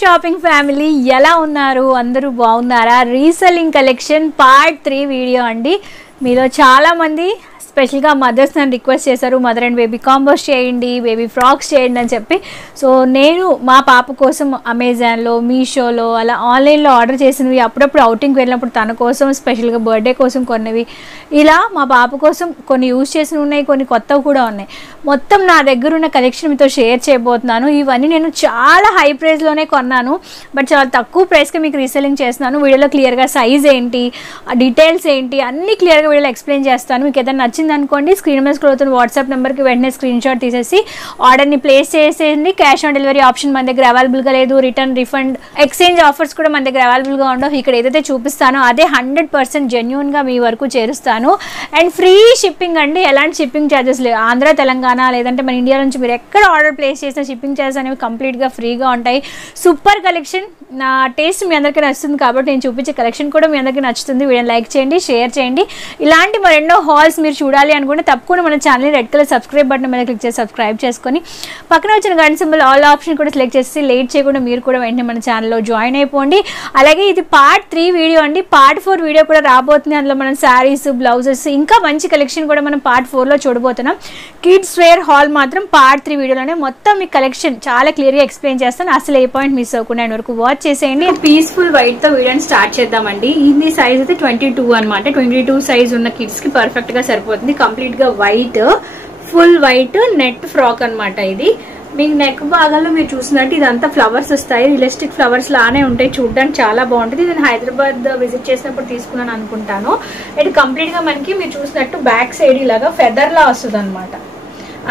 Shopping family ఎలా ఉన్నారు? అందరూ బాగున్నారా? రీసెల్లింగ్ కలెక్షన్ పార్ట్ 3 వీడియో అండి. మీలో చాలా మంది స్పెషల్గా మదర్స్ నన్ను రిక్వెస్ట్ చేశారు, మదర్ అండ్ బేబీ కాంబోస్ చేయండి, బేబీ ఫ్రాక్స్ చేయండి అని చెప్పి. సో నేను మా పాప కోసం అమెజాన్లో, మీషోలో అలా ఆన్లైన్లో ఆర్డర్ చేసినవి, అప్పుడప్పుడు అవుటింగ్కి వెళ్ళినప్పుడు తన కోసం స్పెషల్గా బర్త్డే కోసం కొన్నవి, ఇలా మా పాప కోసం కొన్ని యూజ్ చేసినవి ఉన్నాయి, కొన్ని కొత్తవి కూడా ఉన్నాయి. మొత్తం నా దగ్గర ఉన్న కలెక్షన్ మీతో షేర్ చేయబోతున్నాను. ఇవన్నీ నేను చాలా హై ప్రైస్లోనే కొన్నాను, బట్ చాలా తక్కువ ప్రైస్కి మీకు రీసెల్లింగ్ చేస్తున్నాను. వీడియోలో క్లియర్గా సైజ్ ఏంటి, డీటెయిల్స్ ఏంటి అన్నీ క్లియర్గా వీడియోలో ఎక్స్ప్లెయిన్ చేస్తాను. మీకు ఏదైనా నచ్చింది అనుకోండి, స్క్రీన్ మీద స్క్రోల్ అవుతున్న వాట్సాప్ నెంబర్కి వెంటనే స్క్రీన్ షాట్ తీసేసి ఆర్డర్ని ప్లేస్ చేసేయండి. క్యాష్ ఆన్ డెలివరీ ఆప్షన్ మన దగ్గర అవైలబుల్గా లేదు. రిటర్న్, రిఫండ్, ఎక్స్చేంజ్ ఆఫర్స్ కూడా మన దగ్గర అవైలబుల్గా ఉండవు. ఇక్కడ ఏదైతే చూపిస్తానో అదే 100% జెన్యూన్గా మీ వరకు చేరుస్తాను. అండ్ ఫ్రీ షిప్పింగ్ అండి, ఎలాంటి షిప్పింగ్ ఛార్జెస్ లేవు. ఆంధ్ర, తెలంగాణ లేదంటే మన ఇండియా నుంచి మీరు ఎక్కడ ఆర్డర్ ప్లేస్ చేసిన షిప్పింగ్ ఛార్జెస్ అనేవి కంప్లీట్గా ఫ్రీగా ఉంటాయి. Super collection. నా టేస్ట్ మీ అందరికీ నచ్చుతుంది కాబట్టి నేను చూపించే కలెక్షన్ కూడా మీ అందరికీ నచ్చుతుంది. వీడియోని లైక్ చేయండి, షేర్ చేయండి. ఇలాంటి మరెన్నో హాల్స్ మీరు చూడాలి అనుకుంటే తప్పకుండా మన ఛానల్ని రెడ్ కలర్ సబ్స్క్రైబ్ బటన్ మీద క్లిక్ చేసి సబ్స్క్రైబ్ చేసుకొని పక్కన వచ్చిన గంట సింబల్ ఆల్ ఆప్షన్ కూడా సెలెక్ట్ చేసి లేట్ చేయకుండా మీరు కూడా వెంటనే మన ఛానల్లో జాయిన్ అయిపోండి. అలాగే ఇది పార్ట్ 3 వీడియో అండి. పార్ట్ 4 వీడియో కూడా రాబోతుంది. అందులో మనం శారీస్, బ్లౌజెస్, ఇంకా మంచి కలెక్షన్ కూడా మనం పార్ట్ 4లో చూడబోతున్నాం. కిడ్స్ వేర్ హాల్ మాత్రం పార్ట్ 3 వీడియోలోనే మొత్తం మీ కలెక్షన్ చాలా క్లియర్గా ఎక్స్ప్లెయిన్ చేస్తాను. అసలు ఏ పాయింట్ మిస్ అవ్వకుండా ఆయన వరకు వాచ్ చేసేయండి. పీస్ఫుల్ వైట్తో వీడియోని స్టార్ట్ చేద్దామండి. ఇది సైజ్ అయితే 22 అనమాట. 22 సైజ్ ఉన్న కిడ్స్కి పర్ఫెక్ట్గా సరిపోతుంది. కంప్లీట్గా white, full white net frock అనమాట. ఇది మీకు నెక్ భాగాల్లో మీరు చూసినట్టు ఇదంతా ఫ్లవర్స్ వస్తాయి. రియలిస్టిక్ ఫ్లవర్స్ లానే ఉంటాయి, చూడడానికి చాలా బాగుంటుంది. నేను హైదరాబాద్ విజిట్ చేసినప్పుడు తీసుకున్నాను అనుకుంటాను. ఇది కంప్లీట్ గా మనకి మీరు చూసినట్టు బ్యాక్ సైడ్ ఇలాగా ఫెదర్ లా వస్తుంది అనమాట.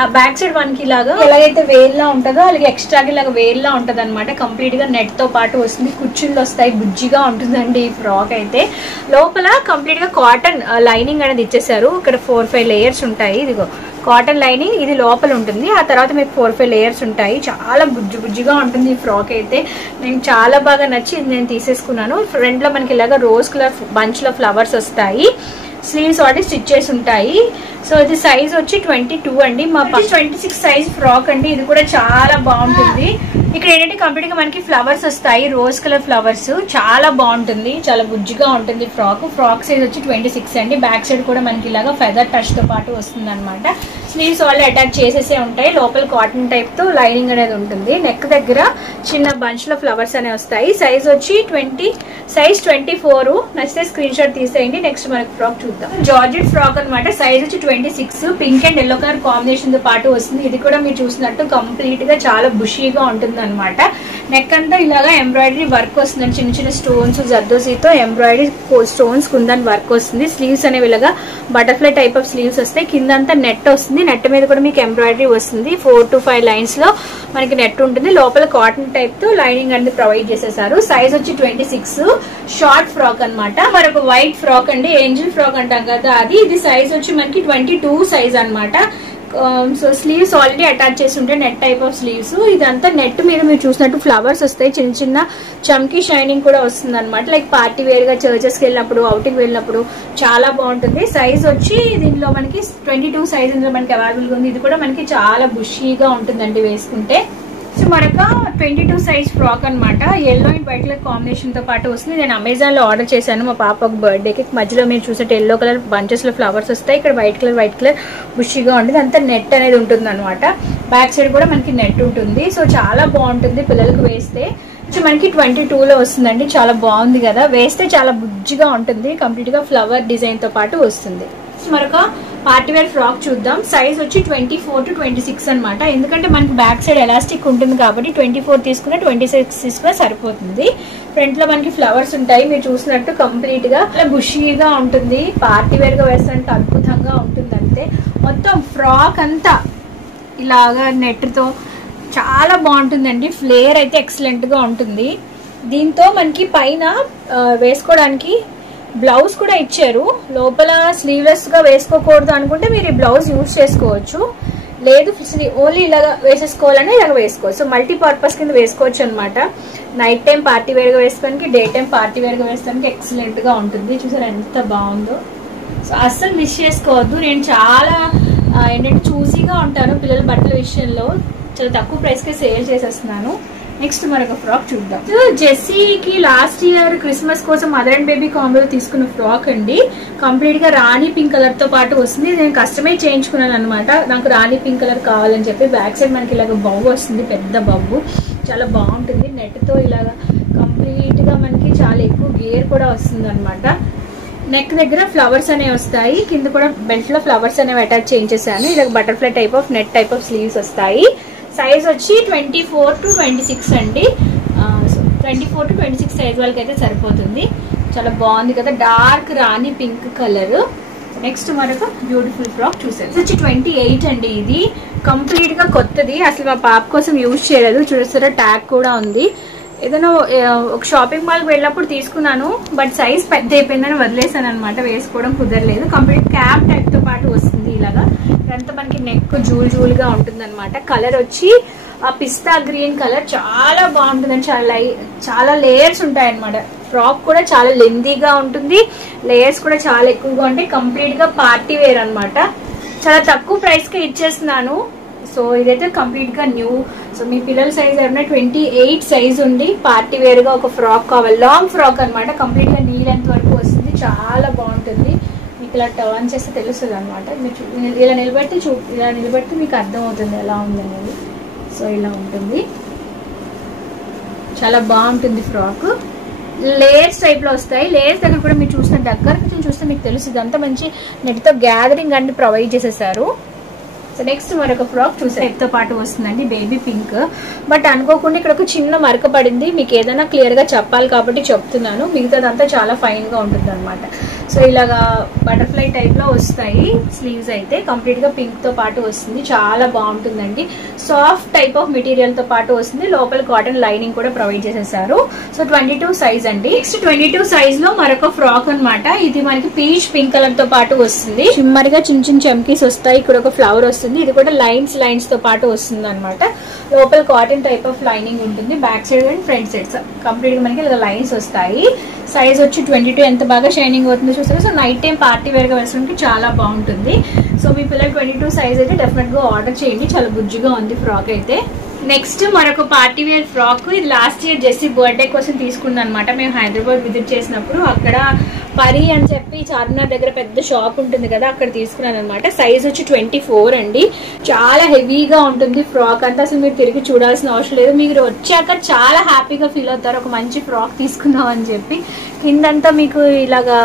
ఆ బ్యాక్ సైడ్ మనకి ఇలాగా ఎలాగైతే వేల్లా ఉంటుందో అలాగే ఎక్స్ట్రాగా ఇలాగా వేల్లా ఉంటుంది అనమాట. కంప్లీట్ గా నెట్ తో పాటు వస్తుంది. కుర్చీలు వస్తాయి, బుజ్జిగా ఉంటుందండి ఈ ఫ్రాక్ అయితే. లోపల కంప్లీట్ గా కాటన్ లైనింగ్ అనేది ఇచ్చేసారు. ఇక్కడ 4-5 లేయర్స్ ఉంటాయి. ఇదిగో కాటన్ లైనింగ్ ఇది లోపల ఉంటుంది. ఆ తర్వాత మీకు 4-5 లేయర్స్ ఉంటాయి. చాలా బుజ్జిగా ఉంటుంది ఈ ఫ్రాక్ అయితే. నేను చాలా బాగా నచ్చి నేను తీసేసుకున్నాను. ఫ్రంట్ లో మనకి ఇలాగా రోజ్ కలర్ బంచ్ లో ఫ్లవర్స్ వస్తాయి. స్లీవ్స్ వాటి స్టిచ్చెస్ ఉంటాయి. సో ఇది సైజ్ వచ్చి 22 అండి. మా 26 సైజ్ ఫ్రాక్ అండి. ఇది కూడా చాలా బాగుంటుంది. ఇక్కడ ఏంటంటే కంప్లీట్ గా మనకి ఫ్లవర్స్ వస్తాయి, రోజ్ కలర్ ఫ్లవర్స్. చాలా బాగుంటుంది, చాలా బుజ్జిగా ఉంటుంది ఫ్రాక్. ఫ్రాక్ సైజ్ వచ్చి 26 అండి. బ్యాక్ సైడ్ కూడా మనకి ఇలాగా ఫెదర్ టచ్ తో పాటు వస్తుంది అనమాట. స్లీవ్స్ వాళ్ళు అటాచ్ చేసేసే ఉంటాయి. లోపల కాటన్ టైప్ తో లైనింగ్ అనేది ఉంటుంది. నెక్ దగ్గర చిన్న బంచ్ లో ఫ్లవర్స్ అనేవి వస్తాయి. సైజ్ వచ్చి 24. నచ్చితే స్క్రీన్ షాట్ తీసేయండి. నెక్స్ట్ మనకి ఫ్రాక్ చూద్దాం. జార్జెట్ ఫ్రాక్ అనమాట. సైజ్ వచ్చి 26. Pink and yellow colour combination తో పాటు వస్తుంది. ఇది కూడా మీరు చూసినట్టు కంప్లీట్ గా చాలా బుషీగా ఉంటుంది అనమాట. నెక్ అంతా ఇలాగా ఎంబ్రాయిడరీ వర్క్ వస్తుంది. చిన్న చిన్న స్టోన్స్, జర్దోసీతో ఎంబ్రాయిడరీ స్టోన్స్ కుందని వర్క్ వస్తుంది. స్లీవ్స్ అనేవి ఇలాగా బటర్ఫ్లై టైప్ ఆఫ్ స్లీవ్స్ వస్తాయి. కింద అంతా నెట్ వస్తుంది. నెట్ మీద కూడా మీకు ఎంబ్రాయిడరీ వస్తుంది. 4 to 5 లైన్స్ లో మనకి నెట్ ఉంటుంది. లోపల కాటన్ టైప్ తో లైనింగ్ అనేది ప్రొవైడ్ చేసేసారు. సైజ్ వచ్చి 26. షార్ట్ ఫ్రాక్ అనమాట. మరొక వైట్ ఫ్రాక్ అండి, ఏంజిల్ ఫ్రాక్ అంటాం కదా అది. ఇది సైజ్ వచ్చి మనకి 22 సైజ్ అనమాట. సో స్లీవ్స్ ఆల్రెడీ అటాచ్ చేసి ఉంటాయి, నెట్ టైప్ ఆఫ్ స్లీవ్స్. ఇదంతా నెట్ మీద మీరు చూసినట్టు ఫ్లవర్స్ వస్తాయి. చిన్న చిన్న చమ్కీ షైనింగ్ కూడా వస్తుంది అనమాట. లైక్ పార్టీ వేర్ గా చర్చెస్కి వెళ్ళినప్పుడు, అవుటింగ్ వెళ్ళినప్పుడు చాలా బాగుంటుంది. సైజ్ వచ్చి దీనిలో మనకి 22 సైజ్ ఇందులో మనకి అవైలబుల్ గా ఉంది. ఇది కూడా మనకి చాలా బుషీగా ఉంటుందండి వేసుకుంటే. సో మరొక 22 సైజ్ ఫ్రాక్ అనమాట. Yellow and white colour combination తో పాటు వస్తుంది. నేను అమెజాన్ లో ఆర్డర్ చేశాను మా పాప బర్త్డేకి. మధ్యలో మీరు చూసే ఎల్లో కలర్ బంచెస్ లో ఫ్లవర్స్ వస్తాయి. ఇక్కడ వైట్ కలర్ బుషిగా ఉంటుంది. అంతా నెట్ అనేది ఉంటుంది అనమాట. బ్యాక్ సైడ్ కూడా మనకి నెట్ ఉంటుంది. సో చాలా బాగుంటుంది పిల్లలకు వేస్తే. మనకి 22లో వస్తుందండి. చాలా బాగుంది కదా, వేస్తే చాలా బుజ్జిగా ఉంటుంది. కంప్లీట్ గా ఫ్లవర్ డిజైన్ తో పాటు వస్తుంది. మరొక పార్టీ వేర్ ఫ్రాక్ చూద్దాం. సైజ్ వచ్చి 24 to 26 అనమాట. ఎందుకంటే మనకి బ్యాక్ సైడ్ ఎలాస్టిక్ ఉంటుంది కాబట్టి 24 తీసుకున్న 26 తీసుకున్న సరిపోతుంది. ఫ్రంట్ లో మనకి ఫ్లవర్స్ ఉంటాయి. మీరు చూసినట్టు కంప్లీట్ గా బుషీగా ఉంటుంది. పార్టీ వేర్ గా వేస్తానికి అద్భుతంగా ఉంటుంది. అంతే మొత్తం ఫ్రాక్ అంతా ఇలాగా నెట్ తో చాలా బాగుంటుందండి. ఫ్లేర్ అయితే ఎక్సలెంట్ గా ఉంటుంది. దీంతో మనకి పైన వేసుకోవడానికి బ్లౌజ్ కూడా ఇచ్చారు. లోపల స్లీవ్లెస్ గా వేసుకోకూడదు అనుకుంటే మీరు ఈ బ్లౌజ్ యూజ్ చేసుకోవచ్చు. లేదు ఓన్లీ ఇలాగా వేసేసుకోవాలని ఇలాగ వేసుకోవచ్చు. సో మల్టీపర్పస్ కింద వేసుకోవచ్చు అనమాట. నైట్ టైం పార్టీ వేర్ గా వేసుకోవడానికి, డే టైం పార్టీ వేర్ గా వేసుకోవడానికి ఎక్సలెంట్ గా ఉంటుంది. చూసారు ఎంత బాగుందో. సో అస్సలు మిస్ చేసుకోవద్దు. నేను చాలా ఏంటంటే చూసీగా ఉంటాను పిల్లల బట్టల విషయంలో. చాలా తక్కువ ప్రైస్కే సేల్ చేసేస్తున్నాను. నెక్స్ట్ మరొక ఫ్రాక్ చూద్దాం. జెస్సీకి లాస్ట్ ఇయర్ క్రిస్మస్ కోసం మదర్ అండ్ బేబీ కాంబోలో తీసుకున్న ఫ్రాక్ అండి. కంప్లీట్ గా రాణి పింక్ కలర్ తో పాటు వస్తుంది. నేను కస్టమైజ్ చేయించుకున్నాను అనమాట. నాకు రాణి పింక్ కలర్ కావాలని చెప్పి. బ్యాక్ సైడ్ మనకి ఇలాగ బౌ వస్తుంది, పెద్ద బౌ, చాలా బాగుంటుంది. నెట్ తో ఇలాగ కంప్లీట్ గా మనకి చాలా ఎక్కువ గేర్ కూడా వస్తుంది అనమాట. నెక్ దగ్గర ఫ్లవర్స్ అనేవి వస్తాయి, కింద కూడా బెల్ట్ లో ఫ్లవర్స్ అనేవి అటాచ్ చేయించేసాను. ఇలా butterfly type of net type of sleeves వస్తాయి. సైజ్ వచ్చి 24 to 26 అండి. 24 to 26 సైజ్ వాళ్ళకి అయితే సరిపోతుంది. చాలా బాగుంది కదా, డార్క్ రాణి పింక్ కలర్. నెక్స్ట్ మరొక బ్యూటిఫుల్ ఫ్రాక్ చూసాను. వచ్చి 28 అండి. ఇది కంప్లీట్ గా కొత్తది, అసలు మా పాప కోసం యూజ్ చేయలేదు. చూసారా ట్యాగ్ కూడా ఉంది. ఏదైనా ఒక షాపింగ్ మాల్కి వెళ్ళినప్పుడు తీసుకున్నాను, బట్ సైజ్ పెద్ద అయిపోయిందని వదిలేసాను అనమాట. వేసుకోవడం కుదరలేదు. కంప్లీట్ క్యాప్ టైప్ తో పాటు వస్తుంది. ఇలాగా ఇదంతా మనకి నెక్ జూల్ గా ఉంటుంది అనమాట. కలర్ వచ్చి ఆ పిస్తా గ్రీన్ కలర్, చాలా బాగుంటుందని, చాలా లేయర్స్ ఉంటాయి అనమాట. ఫ్రాక్ కూడా చాలా లెందీగా ఉంటుంది, లేయర్స్ కూడా చాలా ఎక్కువగా ఉంటాయి. కంప్లీట్ గా పార్టీ వేర్ అనమాట. చాలా తక్కువ ప్రైస్ కి ఇచ్చేస్తున్నాను. సో ఇదైతే కంప్లీట్ గా న్యూ. సో మీ పిల్లల సైజ్ ఏమైనా 28 సైజ్ ఉండి పార్టీ వేర్ గా ఒక ఫ్రాక్ కావాలి, లాంగ్ ఫ్రాక్ అనమాట. కంప్లీట్ గా నీ లెంత్ వరకు వస్తుంది, చాలా బాగుంటుంది. మీకు ఇలా టర్న్ చేస్తే తెలుస్తుంది అనమాట. మీరు ఇలా నిలబెడితే మీకు అర్థం అవుతుంది ఎలా ఉందనేది. సో ఇలా ఉంటుంది, చాలా బాగుంటుంది ఫ్రాక్. లేయర్స్ టైప్ లో వస్తాయి. లేయర్స్ దగ్గర కూడా మీరు చూసిన దగ్గర చూస్తే మీకు తెలుస్తుంది. అంతా మంచి నెట్ తో గ్యాదరింగ్ అన్ని ప్రొవైడ్ చేసేసారు. సో నెక్స్ట్ మరొక ఫ్రాక్ చూసారు, నెట్ తో పాటు వస్తుందండి, బేబీ పింక్. బట్ అనుకోకుండా ఇక్కడ ఒక చిన్న మరక పడింది. మీకు ఏదైనా క్లియర్ గా చెప్పాలి కాబట్టి చెప్తున్నాను. మిగతాదంతా చాలా ఫైన్ గా ఉంటుంది అనమాట. సో ఇలాగా బటర్ఫ్లై టైప్ లో వస్తాయి స్లీవ్స్. అయితే కంప్లీట్ గా పింక్ తో పాటు వస్తుంది, చాలా బాగుంటుందండి. సాఫ్ట్ టైప్ ఆఫ్ మెటీరియల్ తో పాటు వస్తుంది. లోపల కాటన్ లైనింగ్ కూడా ప్రొవైడ్ చేసేసారు. సో 22 సైజ్ అండి. నెక్స్ట్ 22 సైజ్ లో మరొక ఫ్రాక్ అనమాట. ఇది మనకి పీచ్ పింక్ కలర్ తో పాటు వస్తుంది. షిమ్మర్ గా చిన్న చిన్న చమ్కీస్ వస్తాయి. ఇక్కడ ఒక ఫ్లవర్ వస్తుంది. ఇది కూడా లైన్స్ తో పాటు వస్తుంది అనమాట. లోపల కాటన్ టైప్ ఆఫ్ లైనింగ్ ఉంటుంది. Back side and front sides complete గా మనకి ఇలా లైన్స్ వస్తాయి. సైజ్ వచ్చి 22. ఎంత బాగా షైనింగ్ అవుతుందో చూసారు. So night time party wear గా వేసుకోవడానికి చాలా బాగుంటుంది. సో మీ పిల్లలు 22 సైజ్ అయితే డెఫినెట్ గా ఆర్డర్ చేయండి. చాలా బుజ్జిగా ఉంది ఫ్రాక్ అయితే. నెక్స్ట్ మరొక పార్టీ వేర్ ఫ్రాక్. ఇది లాస్ట్ ఇయర్ జెస్సీ బర్త్డే కోసం తీసుకున్నాను అనమాట. మేము హైదరాబాద్ విజిట్ చేసినప్పుడు అక్కడ పరి అని చెప్పి చార్మినార్ దగ్గర పెద్ద షాప్ ఉంటుంది కదా, అక్కడ తీసుకున్నాను అనమాట. సైజ్ వచ్చి 24 అండి. చాలా హెవీగా ఉంటుంది ఫ్రాక్ అంతా. అసలు మీరు తిరిగి చూడాల్సిన అవసరం లేదు. మీరు వచ్చాక చాలా హ్యాపీగా ఫీల్ అవుతారు, ఒక మంచి ఫ్రాక్ తీసుకున్నాం అని చెప్పి. కిందంతా మీకు ఇలాగా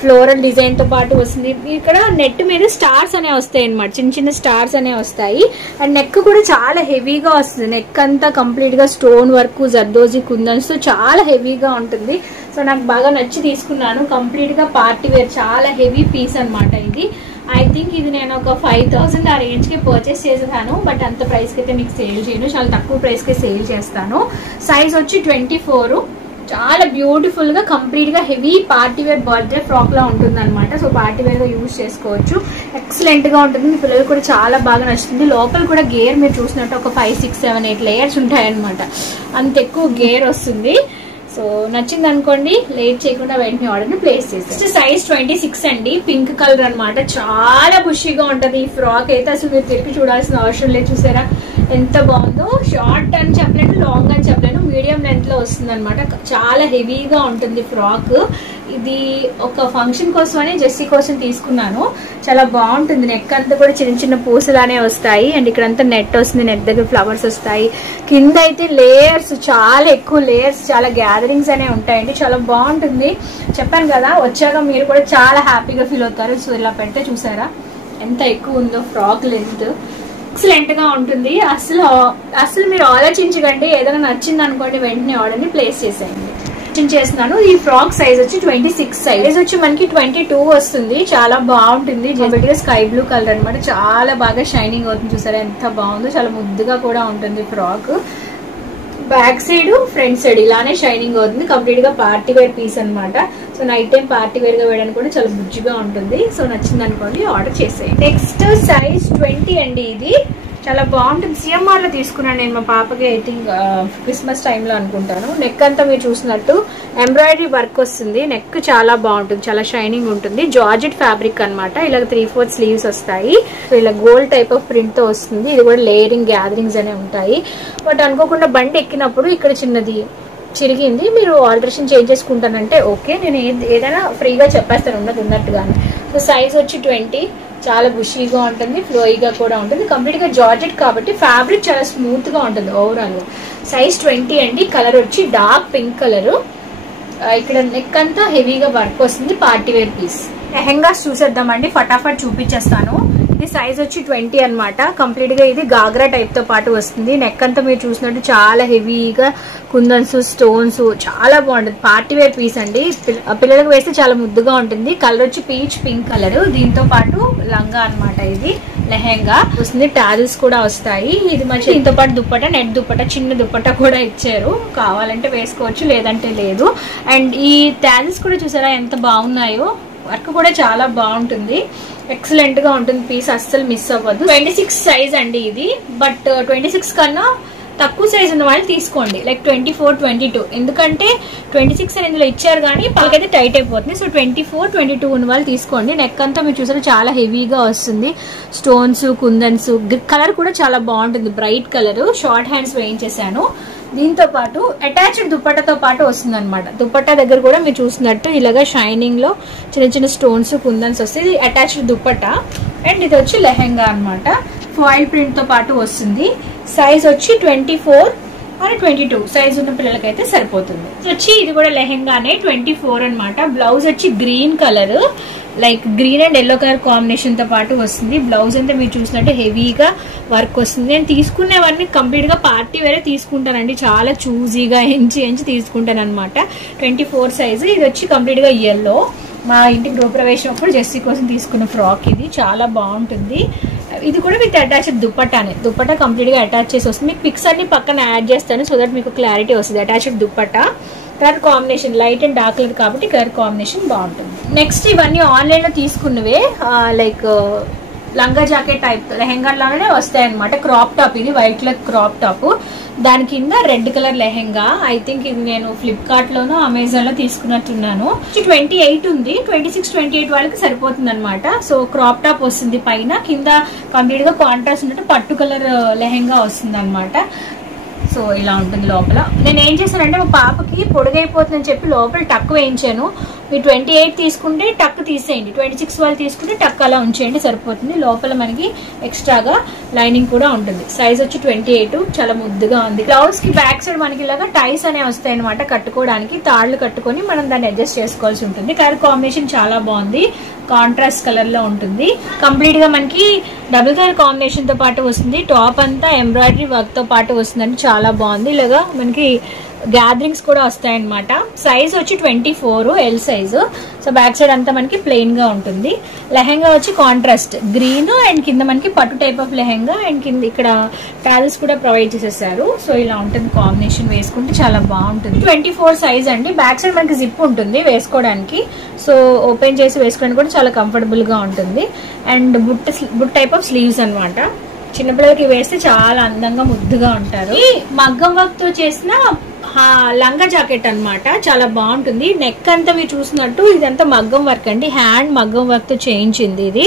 ఫ్లోరల్ డిజైన్ తో పాటు వస్తుంది. ఇక్కడ నెట్ మీద స్టార్స్ అనే వస్తాయి అనమాట, చిన్న చిన్న స్టార్స్ అనే వస్తాయి. అండ్ నెక్ కూడా చాలా హెవీగా వస్తుంది. నెక్ అంతా కంప్లీట్ గా స్టోన్ వర్క్, జర్దోజీ కుందన్స్ తో చాలా హెవీగా ఉంటుంది. సో నాకు బాగా నచ్చి తీసుకున్నాను. కంప్లీట్ గా పార్టీ వేర్, చాలా హెవీ పీస్ అనమాట ఇది. ఐ థింక్ ఇది నేను ఒక 5000 ఆ రేంజ్ కి పర్చేస్ చేసేసాను. బట్ అంత ప్రైస్ కి అయితే మీకు సేల్ చేయను, చాలా తక్కువ ప్రైస్ కి సేల్ చేస్తాను. సైజ్ వచ్చి 24. చాలా బ్యూటిఫుల్ గా కంప్లీట్ గా heavy party wear birthday frock లా ఉంటుంది అనమాట. సో పార్టీ వేర్ గా యూజ్ చేసుకోవచ్చు. ఎక్సలెంట్ గా ఉంటుంది. మీ పిల్లలు కూడా చాలా బాగా నచ్చుతుంది. లోపల కూడా గేర్ మీరు చూసినట్టు ఒక 5, 6, 7, 8 లేయర్స్ ఉంటాయి అనమాట. అంత ఎక్కువ గేర్ వస్తుంది. సో నచ్చింది అనుకోండి, లేట్ చేయకుండా వెంటనే ఆర్డర్ ని ప్లేస్ చేసి. సైజ్ 26 అండి. పింక్ కలర్ అనమాట. చాలా బుషీగా ఉంటది ఈ ఫ్రాక్ అయితే. అసలు మీరు తిరిగి చూడాల్సిన అవసరం లేదు. చూసారా ఎంత బాగుందో. షార్ట్ అని చెప్పలేను, లాంగ్ అని చెప్పలేను, మీడియం లెంత్ లో వస్తుంది అనమాట. చాలా హెవీగా ఉంటుంది ఫ్రాక్. ఇది ఒక ఫంక్షన్ కోసమని జెస్సీ కోసం తీసుకున్నాను. చాలా బాగుంటుంది. నెక్ అంతా కూడా చిన్న చిన్న పూసలానే వస్తాయి. అండ్ ఇక్కడ అంతా నెట్ వస్తుంది, నెట్ దగ్గర ఫ్లవర్స్ వస్తాయి. కింద అయితే లేయర్స్, చాలా ఎక్కువ లేయర్స్, చాలా గ్యాదరింగ్స్ అనేవి ఉంటాయండి. చాలా బాగుంటుంది. చెప్పాను కదా, వచ్చాక మీరు కూడా చాలా హ్యాపీగా ఫీల్ అవుతారు. సో ఇలా పెడితే చూసారా ఎంత ఎక్కువ ఉందో ఫ్రాక్ లెంత్. ఎక్సలెంట్ గా ఉంటుంది. అసలు మీరు ఆలోచించకండి. ఏదైనా నచ్చింది అనుకోండి, వెంటనే ఆర్డర్ ని ప్లేస్ చేసేయండి. చేస్తున్నాను. ఈ ఫ్రాక్ సైజ్ వచ్చి 26 సైజ్ వచ్చి మనకి 22 వస్తుంది. చాలా బాగుంటుంది. స్కై బ్లూ కలర్ అనమాట. చాలా బాగా షైనింగ్ అవుతుంది. చూసారా ఎంత బాగుందో. చాలా ముద్దుగా కూడా ఉంటుంది frock. Back side, front side ఇలానే షైనింగ్ అవుతుంది. కంప్లీట్ గా పార్టీ వేర్ పీస్ అనమాట. So night time party wear గా వేయడానికి కూడా చాలా బుజ్జిగా ఉంటుంది. సో నచ్చింది అనుకోండి, ఆర్డర్ చేసేయండి. నెక్స్ట్ సైజ్ 20 అండి. ఇది చాలా బాగుంటుంది. సిఎంఆర్ లో తీసుకున్నాను నేను మా పాపకి, ఐ థింక్ క్రిస్మస్ టైంలో అనుకుంటాను. నెక్ అంతా మీరు చూసినట్టు ఎంబ్రాయిడరీ వర్క్ వస్తుంది. నెక్ చాలా బాగుంటుంది, చాలా షైనింగ్ ఉంటుంది. జార్జెట్ ఫ్యాబ్రిక్ అనమాట. ఇలా 3/4 స్లీవ్స్ వస్తాయి. సో ఇలా గోల్డ్ టైప్ ఆఫ్ ప్రింట్ తో వస్తుంది. ఇది కూడా లేయరింగ్ గ్యాదరింగ్స్ అనే ఉంటాయి. బట్ అనుకోకుండా బండి ఎక్కినప్పుడు ఇక్కడ చిన్నది చిరిగింది. మీరు ఆల్టరేషన్ చేంజ్ చేసుకుంటానంటే ఓకే, నేను ఏదైనా ఫ్రీగా చెప్పేస్తాను ఉన్నది ఉన్నట్టుగానే. సో సైజ్ వచ్చి 20. చాలా బుషీగా ఉంటుంది, ఫ్లోయిగా కూడా ఉంటుంది. కంప్లీట్ గా జార్జెట్ కాబట్టి ఫ్యాబ్రిక్ చాలా స్మూత్ గా ఉంటుంది ఓవరాల్. సైజ్ 20 అండి. కలర్ వచ్చి డార్క్ పింక్ కలర్. ఇక్కడ నెక్ అంతా హెవీగా వర్క్ వస్తుంది. Party wear piece. లెహెంగాస్ చూసేద్దామండి, ఫటాఫట్ చూపించేస్తాను. ఇది సైజ్ వచ్చి 20 అనమాట. కంప్లీట్ గా ఇది గాగ్రా టైప్ తో పాటు వస్తుంది. నెక్ అంతా మీరు చూసినట్టు చాలా హెవీగా కుందన్స్, స్టోన్స్, చాలా బాగుంటుంది. పార్టీ వేర్ పీస్ అండి. పిల్లలకు వేస్తే చాలా ముద్దుగా ఉంటుంది. కలర్ వచ్చి పీచ్ పింక్ కలర్. దీంతో పాటు లంగా అనమాట. ఇది లెహెంగా వస్తుంది. టాజిల్స్ కూడా వస్తాయి. ఇది మంచి దీంతో పాటు దుప్పట, నెట్ దుప్పట, చిన్న దుప్పట కూడా ఇచ్చారు. కావాలంటే వేసుకోవచ్చు, లేదంటే లేదు. అండ్ ఈ టాజిల్స్ కూడా చూసారా ఎంత బాగున్నాయో. వర్క్ కూడా చాలా బాగుంటుంది. ఎక్సలెంట్ గా ఉంటుంది. పీస్ అస్సలు మిస్ అవ్వదు. 26 సైజ్ అండి ఇది. బట్ 26 కన్నా తక్కువ సైజ్ ఉన్న వాళ్ళు తీసుకోండి, లైక్ 24, 22. ఎందుకంటే 26 అని ఇందులో ఇచ్చారు కానీ పలకైతే టైట్ అయిపోతుంది. సో 24, 22 ఉన్న వాళ్ళు తీసుకోండి. నెక్ అంతా మీరు చూసారు చాలా హెవీగా వస్తుంది. స్టోన్స్, కుందన్స్, కలర్ కూడా చాలా బాగుంటుంది. Bright colour. షార్ట్ హ్యాండ్స్ వేయించేసాను. దీంతో పాటు అటాచ్డ్ దుప్పట్టతో పాటు వస్తుంది అనమాట. దుప్పట్టా దగ్గర కూడా మీరు చూసినట్టు ఇలాగా షైనింగ్ లో చిన్న చిన్న స్టోన్స్, కుందన్స్ వస్తాయి. ఇది అటాచ్డ్ దుప్పట్టా. అండ్ ఇది వచ్చి లెహెంగా అనమాట. ఫాయిల్ ప్రింట్ తో పాటు వస్తుంది. సైజ్ వచ్చి 24 और 22 సైజ్ ఉన్న పిల్లలకైతే సరిపోతుంది. వచ్చి ఇది కూడా లెహెంగానే 24 అనమాట. బ్లౌజ్ వచ్చి green colour, like green and yellow colour combination తో పాటు వస్తుంది. బ్లౌజ్ అంతా మీరు చూసినట్టు హెవీగా వర్క్ వస్తుంది. నేను తీసుకునేవన్నీ కంప్లీట్ గా పార్టీ వేరే తీసుకుంటానండి. చాలా చూజీగా ఎంచి తీసుకుంటాను అనమాట. 24 సైజు. ఇది వచ్చి కంప్లీట్ గా ఎల్లో. మా ఇంటికి గృహప్రవేశం అప్పుడు జెస్సీ కోసం తీసుకున్న ఫ్రాక్ ఇది. చాలా బాగుంటుంది. ఇది కూడా విత్ అటాచ్డ్ దుప్పట్టానే. దుప్పట్టా కంప్లీట్ గా అటాచ్ చేసి వస్తుంది. మీకు పిక్స్ అన్ని పక్కన యాడ్ చేస్తాను సో దట్ మీకు క్లారిటీ వస్తుంది. Attached dupatta. Colour combination light and dark colour కాబట్టి కలర్ కాంబినేషన్ బాగుంటుంది. నెక్స్ట్ ఇవన్నీ ఆన్లైన్ లో తీసుకున్నవే. లైక్ లంగా జాకెట్ టైప్ లెహెంగా లాగానే వస్తాయి అనమాట. Crop top. ఇది వైట్ కలర్ క్రాప్ టాప్. దాని కింద red colour lehenga. I think ఇది నేను ఫ్లిప్కార్ట్ లోను అమెజాన్ లో తీసుకున్నట్టున్నాను. 28 ఉంది. 26, 28 వాళ్ళకి సరిపోతుంది అనమాట. సో క్రాప్ టాప్ వస్తుంది పైన, కింద కంప్లీట్ గా కాంట్రాస్ట్ ఉన్నట్టు పట్టు కలర్ లెహెంగా వస్తుంది అనమాట. సో ఇలా ఉంటుంది లోపల. నేను ఏం చేశానంటే మా పాపకి పొడుగైపోతుందని చెప్పి లోపల టక్ వేయించాను. మీరు 28 తీసుకుంటే టక్ తీసేయండి, 26 వాళ్ళు తీసుకుంటే టక్ అలా ఉంచేయండి, సరిపోతుంది. లోపల మనకి ఎక్స్ట్రాగా లైనింగ్ కూడా ఉంటుంది. సైజ్ వచ్చి 28. చాలా ముద్దుగా ఉంది. బ్లౌజ్ కి బ్యాక్ సైడ్ మనకి ఇలాగా టైస్ అనేవి వస్తాయి అనమాట. కట్టుకోవడానికి తాళ్లు కట్టుకొని మనం దాన్ని అడ్జస్ట్ చేసుకోవాల్సి ఉంటుంది. కలర్ కాంబినేషన్ చాలా బాగుంది. కాంట్రాస్ట్ కలర్ లో ఉంటుంది. కంప్లీట్ గా మనకి డబుల్ కలర్ కాంబినేషన్ తో పాటు వస్తుంది. టాప్ అంతా ఎంబ్రాయిడరీ వర్క్ తో పాటు వస్తుందండి. చాలా బాగుంది. ఇలాగా మనకి గ్యాదరింగ్స్ కూడా వస్తాయన్నమాట. సైజ్ వచ్చి 24 L size. So back side అంతా మనకి ప్లెయిన్ గా ఉంటుంది. లెహెంగా వచ్చి కాంట్రాస్ట్ గ్రీన్ అండ్ కింద మనకి పట్టు టైప్ ఆఫ్ లెహెంగా అండ్ కింద ఇక్కడ టాజల్స్ కూడా ప్రొవైడ్ చేసేసారు. సో ఇలా ఉంటుంది కాంబినేషన్. వేసుకుంటే చాలా బాగుంటుంది. 24 సైజ్ అండి. బ్యాక్ సైడ్ మనకి జిప్ ఉంటుంది వేసుకోవడానికి. సో ఓపెన్ చేసి వేసుకోవడానికి కూడా చాలా కంఫర్టబుల్ గా ఉంటుంది. And boot type of sleeves అనమాట. చిన్నపిల్లలకి వేస్తే చాలా అందంగా ముద్దుగా ఉంటారు. ఈ మగ్గం వర్క్ తో చేసిన లంగా జాకెట్ అనమాట. చాలా బాగుంటుంది. నెక్ అంతా మీరు చూసినట్టు ఇదంతా మగ్గం వర్క్ అండి. హ్యాండ్ మగ్గం వర్క్ తో చేయించింది. ఇది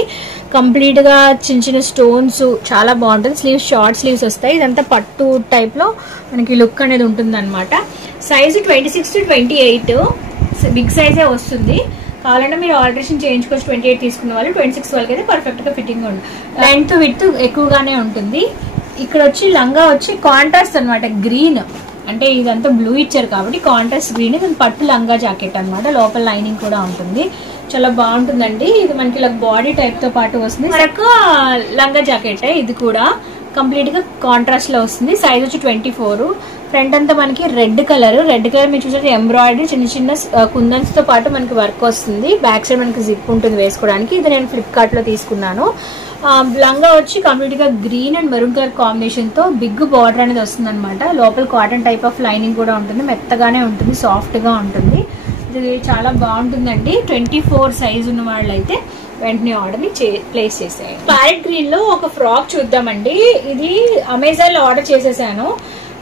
కంప్లీట్ గా చిన్న చిన్న స్టోన్స్ చాలా బాగుంటుంది. స్లీవ్స్ షార్ట్ స్లీవ్స్ వస్తాయి. ఇదంతా పట్టు టైప్ లో మనకి లుక్ అనేది ఉంటుంది అనమాట. సైజు 26 to 28 బిగ్ సైజే వస్తుంది. కావాలంటే మీరు ఆల్టరేషన్ చేయించుకోవచ్చు. 28 తీసుకున్న వాళ్ళు 26 వాళ్ళకి అయితే పర్ఫెక్ట్ గా ఫిట్టింగ్ ఉంటుంది. లెంత్ విడ్త్ ఎక్కువగానే ఉంటుంది. ఇక్కడ వచ్చి లంగా వచ్చి కాంట్రాస్ట్ అనమాట. గ్రీన్ అంటే ఇదంతా బ్లూ ఇచ్చారు కాబట్టి కాంట్రాస్ట్ గ్రీన్. ఇది పట్టు లంగా జాకెట్ అనమాట. లోపల లైనింగ్ కూడా ఉంటుంది. చాలా బాగుంటుందండి. ఇది మనకి ఇలా బాడీ టైప్ తో పాటు వస్తుంది. మనకు లంగా జాకెట్ ఇది కూడా కంప్లీట్ గా కాంట్రాస్ట్ లో వస్తుంది. సైజ్ వచ్చి 24. ఫ్రంట్ అంతా మనకి రెడ్ కలర్. రెడ్ కలర్ మీరు చూసే ఎంబ్రాయిడరీ చిన్న చిన్న కుందన్స్ తో పాటు మనకి వర్క్ వస్తుంది. బ్యాక్ సైడ్ మనకి జిప్ ఉంటుంది వేసుకోవడానికి. ఇది నేను ఫ్లిప్కార్ట్ లో తీసుకున్నాను. లంగా వచ్చి కంప్లీట్ గా green and maroon colour combination తో బిగ్ బార్డర్ అనేది వస్తుంది అనమాట. లోపల కాటన్ టైప్ ఆఫ్ లైనింగ్ కూడా ఉంటుంది. మెత్తగానే ఉంటుంది, సాఫ్ట్ గా ఉంటుంది. ఇది చాలా బాగుంటుందండి. 24 సైజ్ ఉన్న వాళ్ళు అయితే వెంటనే ఆర్డర్ని ప్లేస్ చేసేయండి. ప్యారెట్ గ్రీన్ లో ఒక ఫ్రాక్ చూద్దామండి. ఇది అమెజాన్ లో ఆర్డర్ చేసేసాను.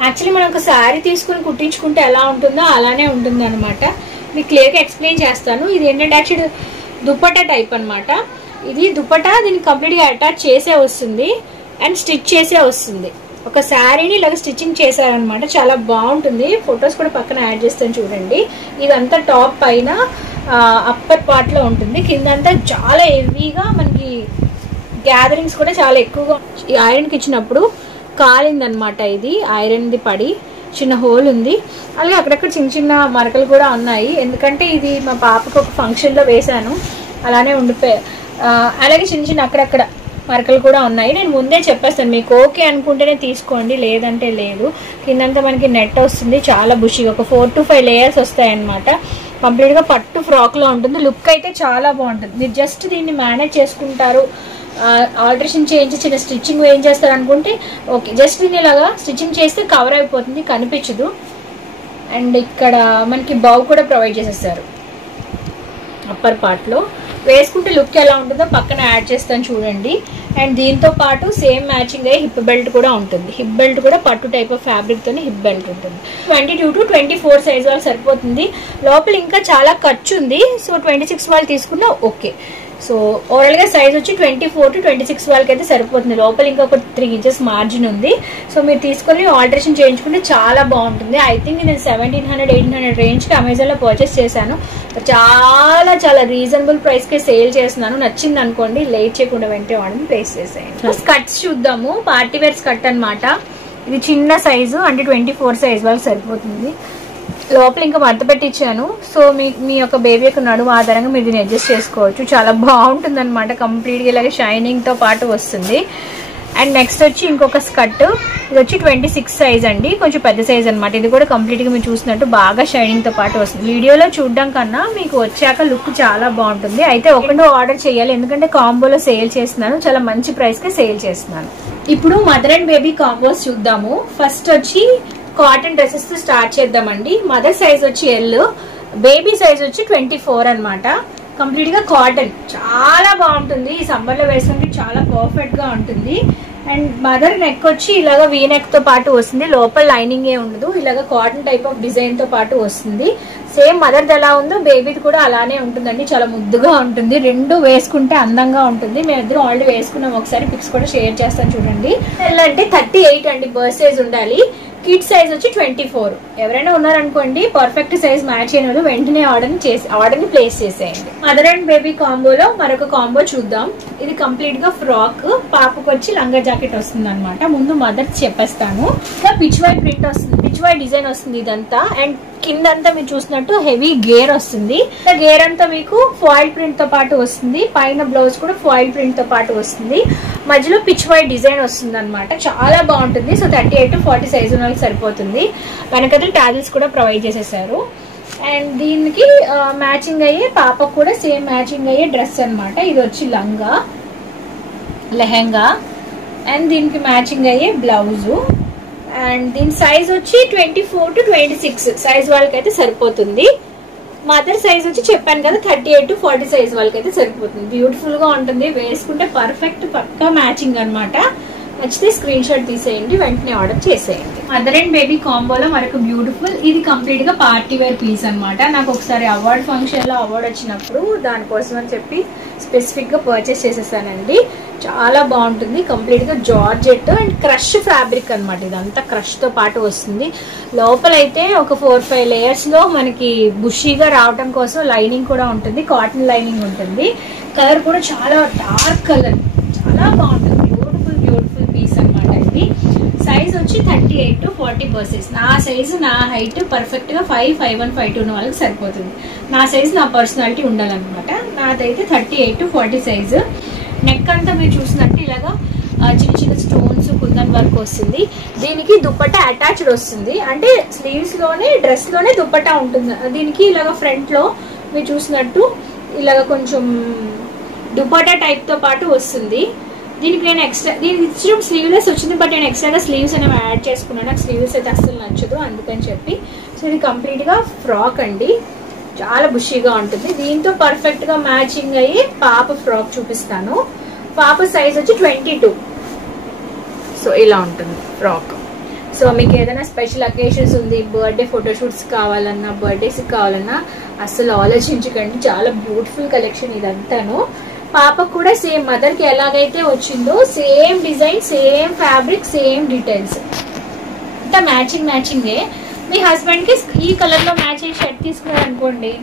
యాక్చువల్లీ మనం ఒక శారీ తీసుకుని కుట్టించుకుంటే ఎలా ఉంటుందో అలానే ఉంటుంది అనమాట. మీకు క్లియర్గా ఎక్స్ప్లెయిన్ చేస్తాను. ఇది ఏంటంటే యాక్చువల్లీ దుపట్టా టైప్ అనమాట. ఇది దుపట్టా దీన్ని కంప్లీట్గా అటాచ్ చేసే వస్తుంది అండ్ స్టిచ్ చేసే వస్తుంది. ఒక శారీని ఇలాగ స్టిచ్చింగ్ చేశారనమాట. చాలా బాగుంటుంది. ఫొటోస్ కూడా పక్కన యాడ్ చేస్తాను చూడండి. ఇదంతా టాప్ పైన అప్పర్ పార్ట్ లో ఉంటుంది. కిందంతా చాలా హెవీగా మనకి గ్యాదరింగ్స్ కూడా చాలా ఎక్కువగా ఈ ఐరన్కి ఇచ్చినప్పుడు కాలిందనమాట. ఇది ఐరన్ది పడి చిన్న హోల్ ఉంది. అలాగే అక్కడక్కడ చిన్న చిన్న మరకలు కూడా ఉన్నాయి. ఎందుకంటే ఇది మా పాపకు ఒక ఫంక్షన్లో వేశాను, అలానే ఉండిపోయాయి. అలాగే చిన్న చిన్న అక్కడక్కడ మరకలు కూడా ఉన్నాయి. నేను ముందే చెప్పేస్తాను, మీకు ఓకే అనుకుంటేనే తీసుకోండి, లేదంటే లేదు. కిందంతా మనకి నెట్ వస్తుంది, చాలా బుషిగా ఒక 4 to 5 లేయర్స్ వస్తాయన్నమాట. కంప్లీట్గా పట్టు ఫ్రాక్లో ఉంటుంది. లుక్ అయితే చాలా బాగుంటుంది. మీరు జస్ట్ దీన్ని మేనేజ్ చేసుకుంటారు, ఆల్టరేషన్ చేయించి చిన్న స్టిచ్చింగ్ ఏం చేస్తారు అనుకుంటే ఓకే. జస్ట్ దీన్ని ఇలాగా స్టిచ్చింగ్ చేస్తే కవర్ అయిపోతుంది, కనిపించదు. అండ్ ఇక్కడ మనకి బౌ కూడా ప్రొవైడ్ చేసేస్తారు అప్పర్ పార్ట్లో. వేసుకుంటే లుక్ ఎలా ఉంటుందో పక్కన యాడ్ చేస్తాను చూడండి. అండ్ దీంతో పాటు సేమ్ మ్యాచింగ్ అయ్యి హిప్ బెల్ట్ కూడా ఉంటుంది. హిప్ బెల్ట్ కూడా పట్టు టైప్ ఆఫ్ ఫ్యాబ్రిక్తోనే హిప్ బెల్ట్ ఉంటుంది. 22 to 24 సైజ్ వాళ్ళు సరిపోతుంది. లోపల ఇంకా చాలా ఖర్చు ఉంది. సో 26 వాళ్ళు తీసుకున్నా ఓకే. సో ఓవరాల్గా సైజ్ వచ్చి 24 to 26 వాళ్ళకి అయితే సరిపోతుంది. లోపల ఇంకా ఒక 3 inches మార్జిన్ ఉంది. సో మీరు తీసుకొని ఆల్టరేషన్ చేయించుకుంటే చాలా బాగుంటుంది. ఐ థింక్ నేను 1700-1800 రేంజ్కి అమెజాన్లో పర్చేస్ చేశాను. చాలా చాలా రీజనబుల్ ప్రైస్కే సేల్ చేస్తున్నాను. నచ్చింది అనుకోండి, లేట్ చేయకుండా వెంటనే వాడిని ప్లేస్ చేసేయండి. స్కర్ట్స్ చూద్దాము. పార్టీ వేర్ స్కర్ట్ అనమాట. ఇది చిన్న సైజు, అంటే 24 సైజ్ వాళ్ళకి సరిపోతుంది. లోపల ఇంకా మడత పెట్టించాను. సో మీ యొక్క బేబీ యొక్క నడుము ఆధారంగా మీరు దీన్ని అడ్జస్ట్ చేసుకోవచ్చు. చాలా బాగుంటుంది అనమాట. కంప్లీట్గా ఇలాగే షైనింగ్తో పాటు వస్తుంది. అండ్ నెక్స్ట్ వచ్చి ఇంకొక స్కర్ట్. ఇది వచ్చి 26 సైజ్ అండి, కొంచెం పెద్ద సైజ్ అనమాట. ఇది కూడా కంప్లీట్గా మీరు చూసినట్టు బాగా షైనింగ్తో పాటు వస్తుంది. వీడియోలో చూడడం కన్నా మీకు వచ్చాక లుక్ చాలా బాగుంటుంది. అయితే ఒకటో ఆర్డర్ చేయాలి, ఎందుకంటే కాంబోలో సేల్ చేస్తున్నాను, చాలా మంచి ప్రైస్కి సేల్ చేస్తున్నాను. ఇప్పుడు మదర్ అండ్ బేబీ కాంబోస్ చూద్దాము. ఫస్ట్ వచ్చి కాటన్ డ్రెస్సెస్ తో స్టార్ట్ చేద్దామండి. మదర్ సైజ్ వచ్చి ఎల్, బేబీ సైజ్ వచ్చి 24 అనమాట. కంప్లీట్ గా కాటన్, చాలా బాగుంటుంది. ఈ సమ్మర్ లో వేసుకుంటే చాలా పర్ఫెక్ట్ గా ఉంటుంది. అండ్ మదర్ నెక్ వచ్చి ఇలాగ వీ నెక్ తో పాటు వస్తుంది. లోపల లైనింగ్ ఏ ఉండదు. ఇలాగ కాటన్ టైప్ ఆఫ్ డిజైన్ తో పాటు వస్తుంది. సేమ్ మదర్ది ఎలా ఉందో బేబీది కూడా అలానే ఉంటుందండి. చాలా ముద్దుగా ఉంటుంది. రెండు వేసుకుంటే అందంగా ఉంటుంది. మేమిద్దరం ఆల్రెడీ వేసుకున్నాం. ఒకసారి పిక్స్ కూడా షేర్ చేస్తాను చూడండి. ఎలా అంటే 38 అండి బర్త్ సైజ్ ఉండాలి. కిడ్ సైజ్ వచ్చి 24. ఎవరైనా ఉన్నారనుకోండి పర్ఫెక్ట్ సైజ్ మ్యాచ్ అయిన వాళ్ళు వెంటనే ఆర్డర్ని ప్లేస్ చేసేయండి. మదర్ అండ్ బేబీ కాంబోలో మరొక కాంబో చూద్దాం. ఇది కంప్లీట్ గా ఫ్రాక్, పాపకు వచ్చి లంగా జాకెట్ వస్తుంది అనమాట. ముందు మదర్ చెప్పేస్తాను. ఇంకా పిచ్వాయ్ ప్రింట్ వస్తుంది, పిచ్వాయ్ డిజైన్ వస్తుంది ఇదంతా. అండ్ కిందంతా మీరు చూసినట్టు హెవీ గేర్ వస్తుంది. గేర్ అంతా మీకు ఫాయిల్ ప్రింట్ తో పాటు వస్తుంది. పైన బ్లౌజ్ కూడా ఫాయిల్ ప్రింట్ తో పాటు వస్తుంది. మధ్యలో పిచ్వాయ్ డిజైన్ వస్తుంది అనమాట. చాలా బాగుంటుంది. సో 38 to 40 సైజ్ ఉన్న వాళ్ళకి సరిపోతుంది. వెనకది టాజిల్స్ కూడా ప్రొవైడ్ చేసేసారు. అండ్ దీనికి మ్యాచింగ్ అయ్యే పాపకు కూడా సేమ్ మ్యాచింగ్ అయ్యే డ్రెస్ అనమాట. ఇది వచ్చి లంగా లెహెంగా అండ్ దీనికి మ్యాచింగ్ అయ్యే బ్లౌజు. అండ్ దీని సైజ్ వచ్చి 24 to 26 సైజ్ వాళ్ళకైతే సరిపోతుంది. మదర్ సైజ్ వచ్చి చెప్పాను కదా 38 to 40 సైజ్ వాళ్ళకైతే సరిపోతుంది. బ్యూటిఫుల్ గా ఉంటుంది. వేసుకుంటే పర్ఫెక్ట్ పక్కా మ్యాచింగ్ అనమాట. నచ్చితే స్క్రీన్ షాట్ తీసేయండి, వెంటనే ఆర్డర్ చేసేయండి. మదర్ అండ్ బేబీ కాంబోలో మరొక బ్యూటిఫుల్, ఇది కంప్లీట్ గా పార్టీ వేర్ పీస్ అనమాట. నాకు ఒకసారి అవార్డ్ ఫంక్షన్ లో అవార్డ్ వచ్చినప్పుడు దానికోసం అని చెప్పి స్పెసిఫిక్ గా పర్చేస్ చేసేసానండి. చాలా బాగుంటుంది. కంప్లీట్ గా జార్జెట్ అండ్ క్రష్ ఫ్యాబ్రిక్ అనమాట. ఇదంతా క్రష్ తో పాటు వస్తుంది. లోపలైతే ఒక 4-5 లేయర్స్ లో మనకి బుషీగా రావడం కోసం లైనింగ్ కూడా ఉంటుంది. కాటన్ లైనింగ్ ఉంటుంది. కలర్ కూడా చాలా డార్క్ కలర్, చాలా బాగుంటుంది. బ్యూటిఫుల్ పీస్ అనమాట. ఇది సైజ్ వచ్చి 38 to 40 పర్సెస్. నా సైజు, నా హైట్ పర్ఫెక్ట్ గా 5'1", 5'2" ఉన్న వాళ్ళకి సరిపోతుంది. నా సైజు నా పర్సనాలిటీ ఉండాలన్నమాట. నాదైతే 38 to 40 సైజు. నెక్ అంతా మీరు చూసినట్టు ఇలాగా చిన్న చిన్న స్టోన్స్ కుందన్ వర్క్ వస్తుంది. దీనికి దుపట్టా అటాచ్డ్ వస్తుంది. అంటే స్లీవ్స్ లోనే డ్రెస్ లోనే దుపట్టా ఉంటుంది. దీనికి ఇలాగ ఫ్రంట్ లో మీరు చూసినట్టు ఇలాగ కొంచెం దుపట్టా టైప్ తో పాటు వస్తుంది. దీనికి నేను ఎక్స్ట్రా, దీనికి ఇచ్చిన స్లీవ్లెస్ వచ్చింది, బట్ నేను ఎక్స్ట్రాగా స్లీవ్స్ అనేవి యాడ్ చేసుకున్నాను. నాకు స్లీవ్స్ అయితే అస్సలు నచ్చదు, అందుకని చెప్పి. సో ఇది కంప్లీట్గా ఫ్రాక్ అండి. చాలా బుషీగా ఉంటుంది. దీంతో పర్ఫెక్ట్ గా మ్యాచింగ్ అయ్యి పాప ఫ్రాక్ చూపిస్తాను. పాప సైజ్ వచ్చి 22. సో ఇలా ఉంటుంది ఫ్రాక్. సో మీకు ఏదైనా స్పెషల్ అకేషన్స్ ఉంది, బర్త్డే ఫోటోషూట్స్ కావాలన్నా, బర్త్డేస్ కావాలన్నా అసలు ఆలోచించకండి. చాలా బ్యూటిఫుల్ కలెక్షన్ ఇదంతాను. పాపకు కూడా సేమ్ మదర్ కి ఎలాగైతే వచ్చిందో same design, same fabric, same details అంతా మ్యాచింగే. మీ హస్బెండ్ కి ఈ కలర్ లో మ్యాచ్ అయ్యే షర్ట్ తీసుకున్నారు అనుకోండి,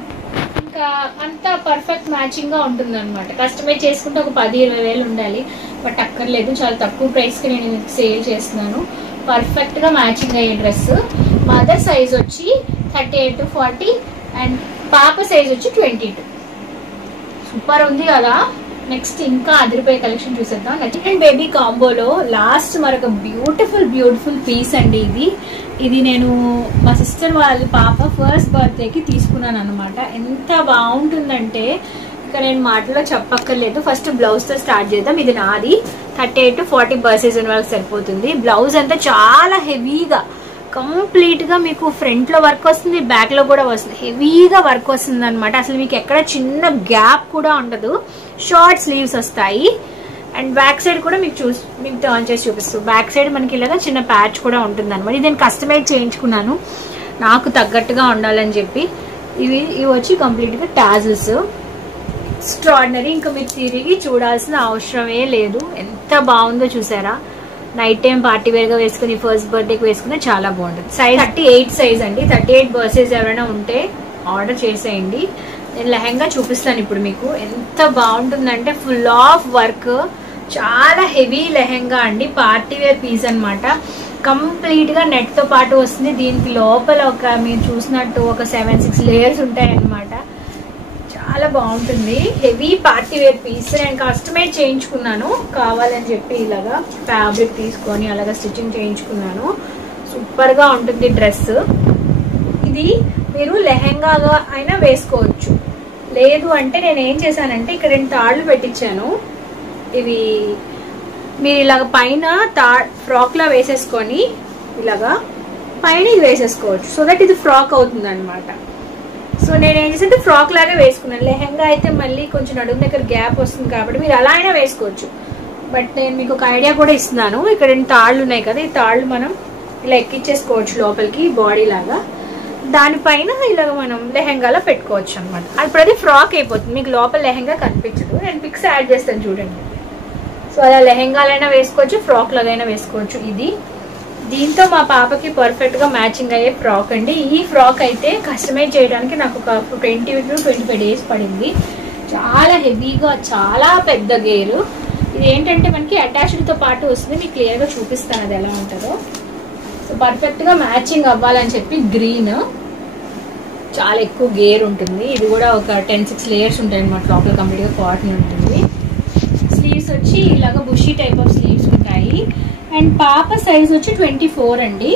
ఇంకా అంతా పర్ఫెక్ట్ మ్యాచింగ్ గా ఉంటుంది అనమాట. కస్టమైజ్ చేసుకుంటే ఒక 10-20 వేలు ఉండాలి, బట్ అక్కర్లేదు. చాలా తక్కువ ప్రైస్ కి నేను సేల్ చేస్తున్నాను. పర్ఫెక్ట్ గా మ్యాచింగ్ అయ్యే డ్రెస్. మదర్ సైజ్ వచ్చి 38 to 40 అండ్ పాప సైజ్ వచ్చి 22. సూపర్ ఉంది కదా. నెక్స్ట్ ఇంకా అదిరిపోయే కలెక్షన్ చూసేద్దాం. నెక్స్ట్ బేబీ కాంబోలో లాస్ట్ మరొక బ్యూటిఫుల్ పీస్ అండి. ఇది నేను మా సిస్టర్ వాళ్ళ పాప ఫస్ట్ బర్త్డేకి తీసుకున్నాను అనమాట. ఎంత బాగుంటుందంటే ఇక నేను మాటలో చెప్పక్కర్లేదు. ఫస్ట్ బ్లౌజ్ తో స్టార్ట్ చేద్దాం. ఇది నాది 38 to 40 బర్సెస్ ఉన్న వాళ్ళకి సరిపోతుంది. బ్లౌజ్ అంతా చాలా హెవీగా కంప్లీట్ గా మీకు ఫ్రంట్ లో వర్క్ వస్తుంది, బ్యాక్ లో కూడా వస్తుంది. హెవీగా వర్క్ వస్తుంది అనమాట. అసలు మీకు ఎక్కడ చిన్న గ్యాప్ కూడా ఉండదు. షార్ట్ స్లీవ్స్ వస్తాయి అండ్ బ్యాక్ సైడ్ కూడా మీకు టర్న్ చేసి చూపిస్తాను. బ్యాక్ సైడ్ మనకి ఇలాగా చిన్న ప్యాచ్ కూడా ఉంటుంది అనమాట. ఇది నేను కస్టమైజ్ చేయించుకున్నాను నాకు తగ్గట్టుగా ఉండాలని చెప్పి. ఇవి వచ్చి కంప్లీట్ గా టాజిల్స్. ఎక్స్ట్రాడినరీ. ఇంకా మీరు తిరిగి చూడాల్సిన అవసరమే లేదు. ఎంత బాగుందో చూసారా. నైట్ టైం పార్టీ వేర్ గా వేసుకుని ఫస్ట్ బర్త్డేకి వేసుకుని చాలా బాగుంటుంది. సైజ్ 38 సైజ్ అండి. 38 బర్సెస్ ఎవరైనా ఉంటే ఆర్డర్ చేసేయండి. నేను లెహంగా చూపిస్తాను ఇప్పుడు మీకు. ఎంత బాగుంటుందంటే ఫుల్ ఆఫ్ వర్క్, చాలా హెవీ లెహంగా అండి. పార్టీ వేర్ పీస్ అనమాట. కంప్లీట్ గా నెట్ తో పాటు వస్తుంది. దీనికి లోపల మీరు చూసినట్టు ఒక 7-6 లేయర్స్ ఉంటాయి అనమాట. చాలా బాగుంటుంది. Heavy party wear piece. నేను కస్టమైజ్ చేయించుకున్నాను కావాలని చెప్పి. ఇలాగా ఫ్యాబ్రిక్ తీసుకొని అలాగా స్టిచ్చింగ్ చేయించుకున్నాను. సూపర్ గా ఉంటుంది డ్రెస్. ఇది మీరు లెహంగాగా అయినా వేసుకోవచ్చు. లేదు అంటే నేను ఏం చేశానంటే ఇక్కడ 2 తాళ్ళు పెట్టించాను. ఇవి మీరు ఇలాగ పైన ఫ్రాక్ లా వేసేసుకొని ఇలాగా పైన ఇది వేసేసుకోవచ్చు. సో దట్ ఇది ఫ్రాక్ అవుతుంది అనమాట. సో నేను ఏం చేసి ఫ్రాక్ లాగా వేసుకున్నాను. లెహంగా అయితే మళ్ళీ కొంచెం నడుము దగ్గర గ్యాప్ వస్తుంది కాబట్టి మీరు అలా అయినా వేసుకోవచ్చు. బట్ నేను మీకు ఒక ఐడియా కూడా ఇస్తున్నాను. ఇక్కడ 2 తాళ్ళు ఉన్నాయి కదా, ఈ తాళ్ళు మనం ఇలా ఎక్కించేసుకోవచ్చు లోపలికి బాడీ లాగా. దానిపైన ఇలాగ మనం లెహంగాలో పెట్టుకోవచ్చు అనమాట. ఇప్పుడు అది ఫ్రాక్ అయిపోతుంది. మీకు లోపల లెహంగా కనిపించదు. నేను పిక్స్ యాడ్ చేస్తాను చూడండి. సో అలా లెహంగాలైనా వేసుకోవచ్చు, ఫ్రాక్ లాగైనా వేసుకోవచ్చు. దీంతో మా పాపకి పర్ఫెక్ట్ గా మ్యాచింగ్ అయ్యే ఫ్రాక్ అండి. ఈ ఫ్రాక్ అయితే కస్టమైజ్ చేయడానికి నాకు ఒక 20 to 25 డేస్ పడింది. చాలా హెవీగా, చాలా పెద్ద గేరు. ఇది ఏంటంటే మనకి అటాచ్డ్ తో పాటు వస్తుంది. మీకు క్లియర్ గా చూపిస్తాను అది ఎలా ఉంటుందో. సో పర్ఫెక్ట్ గా మ్యాచింగ్ అవ్వాలని చెప్పి గ్రీన్, చాలా ఎక్కువ గేర్ ఉంటుంది. ఇది కూడా ఒక 10-6 లేయర్స్ ఉంటాయి అనమాట. లోపల కంప్లీట్ గా కాటన్ ఉంటుంది. స్లీవ్స్ వచ్చి ఇలాగ బుషీ టైప్ ఆఫ్ స్లీవ్స్ ఉంటాయి. అండ్ పాప సైజ్ వచ్చి 24 అండి.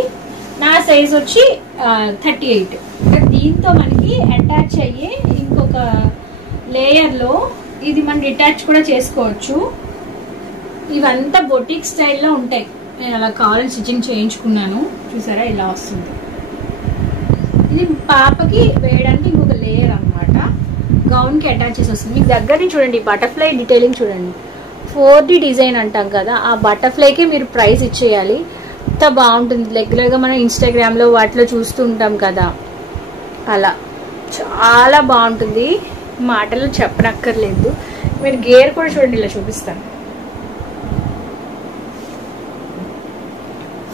నా సైజ్ వచ్చి 38. దీంతో మనకి అటాచ్ అయ్యే ఇంకొక లేయర్ లో ఇది మనం డిటాచ్ కూడా చేసుకోవచ్చు. ఇవంతా బొటిక్ స్టైల్లో ఉంటాయి. నేను అలా కావాలని స్టిచ్చింగ్ చేయించుకున్నాను. చూసారా ఇలా వస్తుంది. ఇది పాపకి వేయడానికి ఇంకొక లేయర్ అనమాట. గౌన్ కి అటాచ్ చేసి వస్తుంది. మీకు దగ్గర నుంచి చూడండి, బటర్ఫ్లై డీటెయిలింగ్ చూడండి. 4D డిజైన్ అంటాం కదా, ఆ బటర్ఫ్లైకి మీరు ప్రైస్ ఇచ్చేయాలి. ఎంత బాగుంటుంది. రెగ్యులర్గా మనం ఇన్స్టాగ్రామ్లో వాటిలో చూస్తూ ఉంటాం కదా, అలా చాలా బాగుంటుంది. మాటలు చెప్పనక్కర్లేదు. మీరు గేర్ కూడా చూడండి, ఇలా చూపిస్తాను.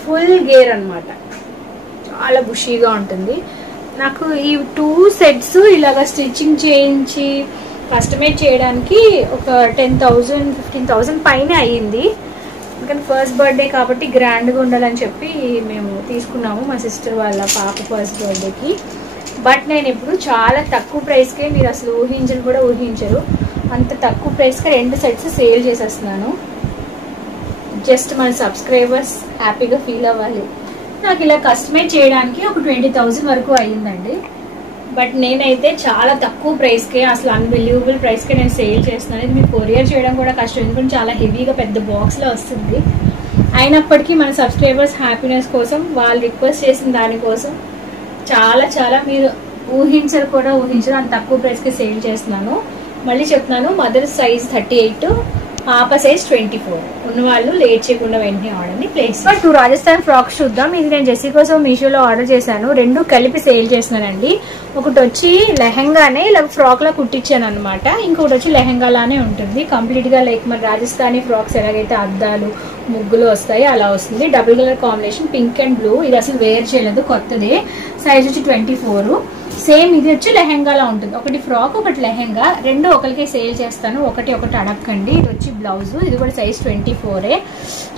ఫుల్ గేర్ అనమాట. చాలా బుషీగా ఉంటుంది. నాకు ఈ 2 సెట్స్ ఇలాగా స్టిచ్చింగ్ చేయించి కస్టమైజ్ చేయడానికి ఒక 10,000-15,000 పైన అయ్యింది. ఎందుకంటే ఫస్ట్ బర్త్డే కాబట్టి గ్రాండ్గా ఉండాలని చెప్పి మేము తీసుకున్నాము మా సిస్టర్ వాళ్ళ పాప ఫస్ట్ బర్త్డేకి. బట్ నేను ఇప్పుడు చాలా తక్కువ ప్రైస్కే, మీరు అసలు ఊహించరు అంత తక్కువ ప్రైస్కి 2 సెట్స్ సేల్ చేసేస్తున్నాను. జస్ట్ మన సబ్స్క్రైబర్స్ హ్యాపీగా ఫీల్ అవ్వాలి. నాకు ఇలా కస్టమైజ్ చేయడానికి ఒక 20,000 వరకు అయ్యిందండి. బట్ నేనైతే చాలా తక్కువ ప్రైస్కే, అసలు అన్బిలీవబుల్ ప్రైస్కే నేను సేల్ చేస్తున్నాను. ఇది మీకు కొరియర్ చేయడం కూడా కష్టం, ఎందుకంటే చాలా హెవీగా పెద్ద బాక్స్లో వస్తుంది. అయినప్పటికీ మన సబ్స్క్రైబర్స్ హ్యాపీనెస్ కోసం, వాళ్ళు రిక్వెస్ట్ చేసిన దానికోసం చాలా మీరు ఊహించరు అంత తక్కువ ప్రైస్కి సేల్ చేస్తున్నాను. మళ్ళీ చెప్తున్నాను, మదర్ సైజ్ 38, పాప సైజ్ 24 ఉన్నవాళ్ళు లేట్ చేయకుండా వెంటనే ఆర్డర్ని ప్లేస్. 2 రాజస్థాన్ ఫ్రాక్స్ చూద్దాం. ఇది నేను జెస్సీ కోసం మీషోలో ఆర్డర్ చేశాను. 2 కలిపి సేల్ చేస్తున్నానండి. ఒకటి వచ్చి లెహంగానే ఇలా ఫ్రాక్ లా కుట్టించాను అనమాట. ఇంకొకటి వచ్చి లెహంగాలానే ఉంటుంది కంప్లీట్గా. లైక్ మరి రాజస్థానీ ఫ్రాక్స్ ఎలాగైతే అద్దాలు ముగ్గులు వస్తాయి అలా వస్తుంది. Double colour combination pink and blue. ఇది అసలు వేర్ చేయలేదు, కొత్తదే. సైజ్ వచ్చి 24. సేమ్ ఇది వచ్చి లెహంగాలా ఉంటుంది. ఒకటి ఫ్రాక్ ఒకటి లెహంగా, 2 ఒకరికే సేల్ చేస్తాను. ఒకటి అడగండి. ఇది వచ్చి బ్లౌజ్, ఇది కూడా సైజ్ 24.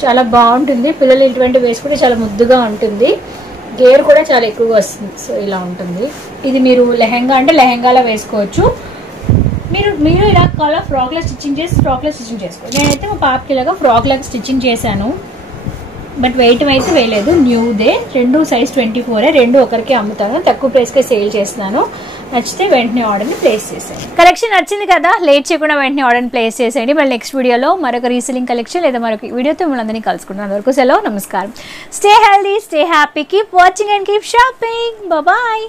చాలా బాగుంటుంది. పిల్లలు ఇటువంటి వేసుకుంటే చాలా ముద్దుగా ఉంటుంది. గేర్ కూడా చాలా ఎక్కువగా వస్తుంది. సో ఇలా ఉంటుంది. ఇది మీరు లెహంగా అంటే లెహంగాలా వేసుకోవచ్చు. మీరు ఇలా కావాలా ఫ్రాక్లో స్టిచ్చింగ్ చేసుకోవచ్చు. నేనైతే మా పాపకి ఇలాగా ఫ్రాక్ లాగా స్టిచ్చింగ్ చేశాను. బట్ వెయిట్ అయితే వేయలేదు, న్యూదే. 2 సైజ్ 24. 2 ఒకరికి అమ్ముతాను, తక్కువ ప్రైస్కే సేల్ చేస్తున్నాను. నచ్చితే వెంటనే ఆర్డర్ని ప్లేస్ చేసేయండి. కలెక్షన్ నచ్చింది కదా, లేట్ చేయకుండా వెంటనే ఆర్డర్ని ప్లేస్ చేసేయండి. మళ్ళీ నెక్స్ట్ వీడియోలో మరొక రీసెల్లింగ్ కలెక్షన్ లేదా మరొక వీడియోతో మిమ్మల్ని కలుసుకుంటున్నాను. అంతవరకు సెలవు, నమస్కారం. Stay healthy, stay happy, keep watching and keep shopping. Bye.